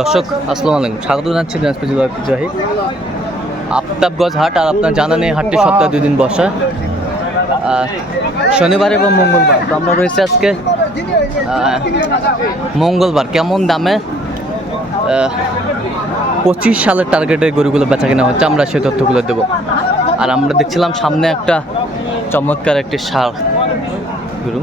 দর্শক আসসালামু আলাইকুম, স্বাগত জানাচ্ছি দিনাজপুর জেলা ঐতিহ্যবাহী আফতাবগঞ্জ হাট। আর আপনার জানা নেই, হাটটি সপ্তাহে 2 দিন বসে, শনিবার এবং মঙ্গলবার। তো আমরা রয়েছে আজকে মঙ্গলবার। কেমন দামে 25 সালের টার্গেটের গরুগুলো বেচা কেনা হচ্ছে, আমরা সেই তথ্যগুলো দেবো। আর আমরা দেখছিলাম সামনে একটা চমৎকার একটি ষাঁড় গরু।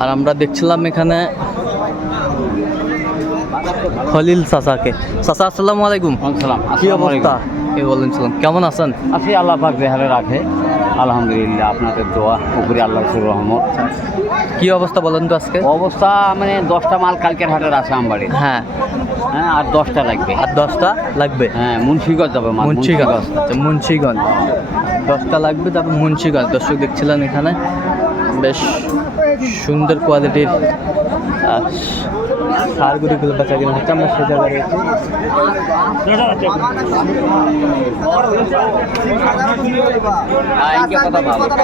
আর আমরা দেখছিলাম এখানে খলিল চাচাকে। চাচা আসসালামু আলাইকুম। কি অবস্থা? বলেছিলাম কেমন আছেন? আছি, আল্লাহ পাক দেহারে রাখে, আলহামদুলিল্লাহ। আপনাদের দোয়া উপরে আল্লাহর রহমত। কি অবস্থা বলেন তো আজকে? অবস্থা মানে 10টা মাল কালকের হাটের আছে আমবাড়ি। হ্যাঁ, আর 10টা লাগবে। আর 10টা লাগবে। হ্যাঁ, মুন্সিগঞ্জ যাবে। মুন্সিগঞ্জ, মুন্সিগঞ্জ 10টা লাগবে। তারপর মুন্সিগঞ্জ। দর্শক দেখছিলেন এখানে বেশ সুন্দর কোয়ালিটির ষাঁড়গুলিগুলো বেচা কিনা হচ্ছে। আমরা সে জায়গায় রয়েছি।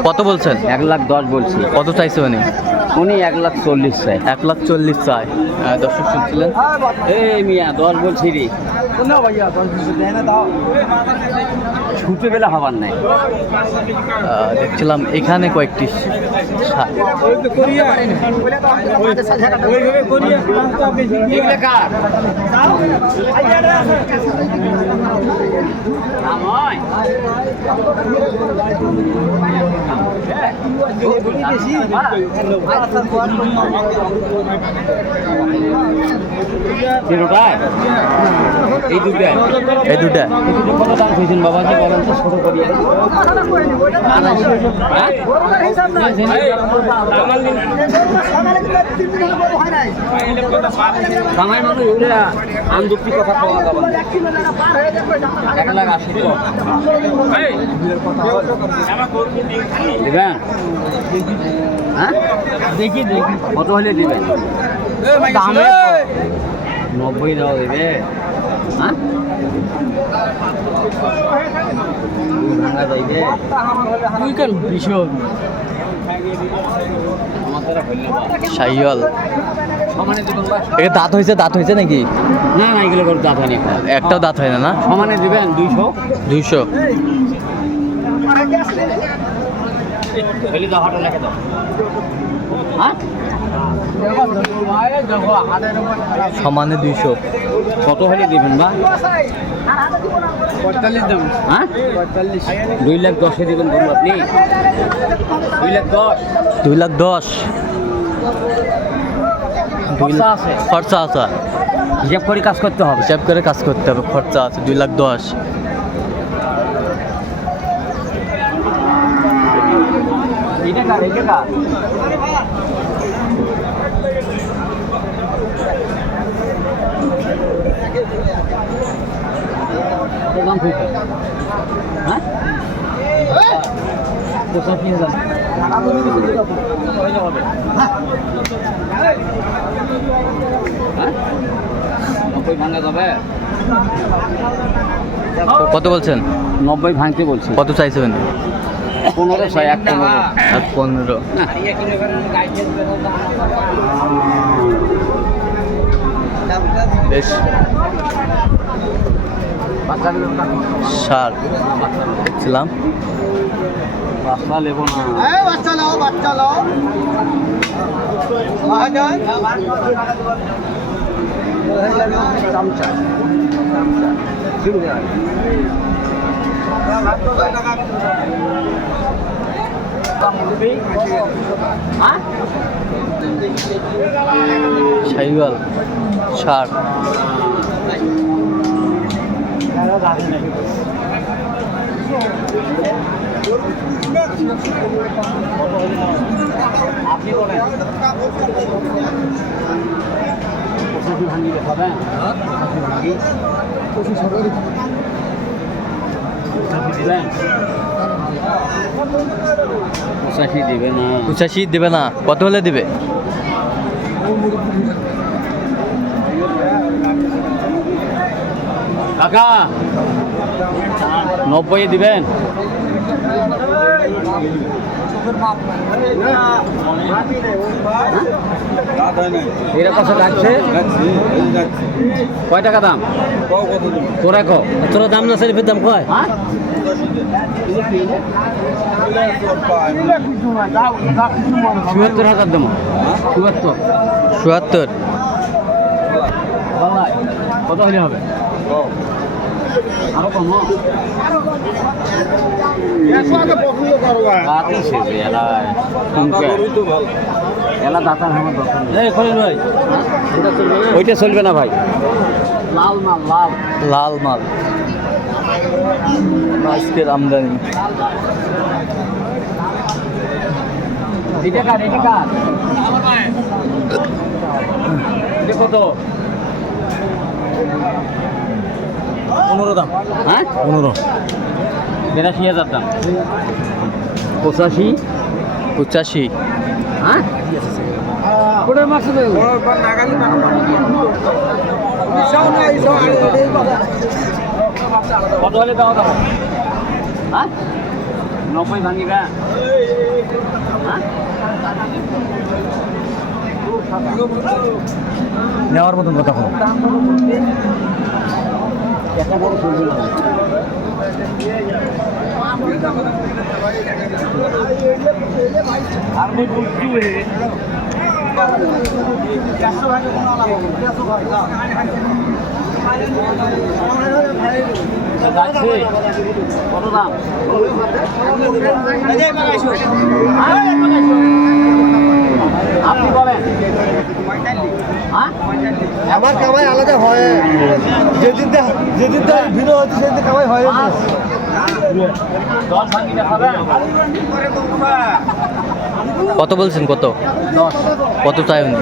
কত বলছেন? 1,10,000 বলছি। কত চাইছে উনি? উনি 1,40,000 চাই। 1,40,000 চাই। দর্শক শুনছিলেন। এই মিয়া 10 বলছি রে, ছুটে বেলা হবার নাই। দেখছিলাম এখানে কয়েকটি ষাঁড়। এই দুটা কত দাম খুঁজছেন বাবাজি? বলেন তো, ছোট করিয়ে। কথা পাওয়া যাবে 1,80,000 দিবেন? হ্যাঁ, দেখি কত হলে দিবেন? 90 দেওয়া দেবে। হ্যাঁ, ভাঙা যাইবে। শাহিওয়াল এটা দাঁত হয়েছে? দাঁত হয়েছে নাকি? না না, এগুলো করে দাঁত হয়নি। একটাও দাঁত হয় না। না, সমানে দিবেন 200। 200 হলে দাও, হাটে লেখে দাও। হ্যাঁ, সমানে 200। কত হলে দিবেন বা? 45 দেবেন। হ্যাঁ, 2,10,000 দিবেন বলুন আপনি। 2,10,000। 2,10,000 খরচা আছে। খরচা আছে, হিসাব করে কাজ করতে হবে। হিসাব করে কাজ করতে হবে। খরচা আছে 2,10,000। এটা কার? এটা কার? দাম কত? হ্যাঁ, 85,000। ভাঙা যাবে? কত বলছেন? 90 ভাঙতে বলছি। কত চাইছেন? 15 চাই। 1,15। বেশ ষাঁড় দেখছিলাম। বাচ্চা নেব না। শাহিওয়াল ষাঁড়। আপনি বলেন পঁচাশি ভাঙি দেখাবেন? পঁচাশি দিবে না 85 দেবে না, কত হলে দিবে? কাকা 90 দিবেন? এরা কাছে যাচ্ছে কয় টাকা দাম? তোরা কো তোরা দাম না শরীফের দাম কয়? ৭৭,০০০ দাম। 77 কত হলে হবে? আরো কম ওইটা চলবে না ভাই, লাল মাল লাল লাল মাল আজকের আমদানি। এটা কত? 15 দাম। হ্যাঁ 15 ৮২,০০০ দাম। 85 85 হ্যাঁ কত হলে দাও দাও? হ্যাঁ 90 ভাঙিবা? নেওয়ার মতন কথা হলো। একটা বড় চলবে না। আর মই বলছি কত দাম? আপনি বলেন। আমার কামাই আলাদা হয়, যেদিন ভিড় হচ্ছে সেদিন কামাই হয়। 10 ভাঙিটা খাবেন? কত বলছেন? কত 10 কত চাই উনি?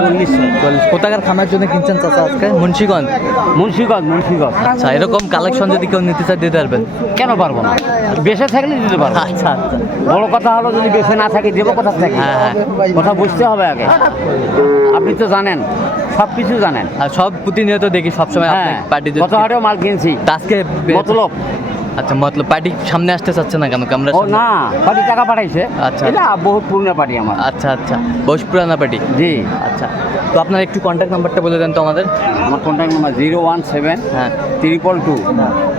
40 কোথাকার খামার জন্য কিনছেন চাচা আজকে? মুন্সিগঞ্জ। মুন্সিগঞ্জ। আচ্ছা, এরকম কালেকশন যদি কেউ নিতে চায় দিতে পারবেন? কেন পারবো না? বেশে থাকলে দিতে পারবো। আচ্ছা আচ্ছা, বড় কথা হলো যদি বেশে না থাকে দেবো কোথা থেকে? হ্যাঁ হ্যাঁ, কথা বুঝতে হবে আগে। আপনি তো জানেন, সব কিছু জানেন। আর সব প্রতিনিয়ত দেখি সবসময় আপনি হ্যাঁ, পার্টি কত হাটেও মাল কিনছি। আজকে মতলব আচ্ছা, মতলব পার্টি সামনে আসতে চাচ্ছে না কেন? আমরা ও না, পার্টি টাকা পাঠাইছে। আচ্ছা। এটা বহুত পুরনো পার্টি আমার। আচ্ছা আচ্ছা, বয়স পুরানা পার্টি। জি, আচ্ছা, তো আপনার একটু কন্ট্যাক্ট নাম্বারটা বলে দেন তো আমাদের। আমার কন্ট্যাক্ট নাম্বার 017 হ্যাঁ 222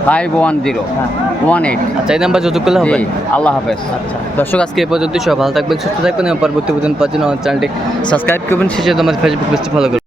510 হ্যাঁ। 18। আচ্ছা, এই নাম্বার যোগাযোগ করলে হবে? জি, আল্লাহ হাফেজ। আচ্ছা দর্শক, আজকে এই পর্যন্ত। সব ভালো থাকবেন, সুস্থ থাকবেন এবং পরবর্তী পর্যন্ত পাওয়ার জন্য আমার চ্যানেলটি সাবস্ক্রাইব করবেন। শেষে আমাদের ফেসবুক পেজটি ফলো করবেন।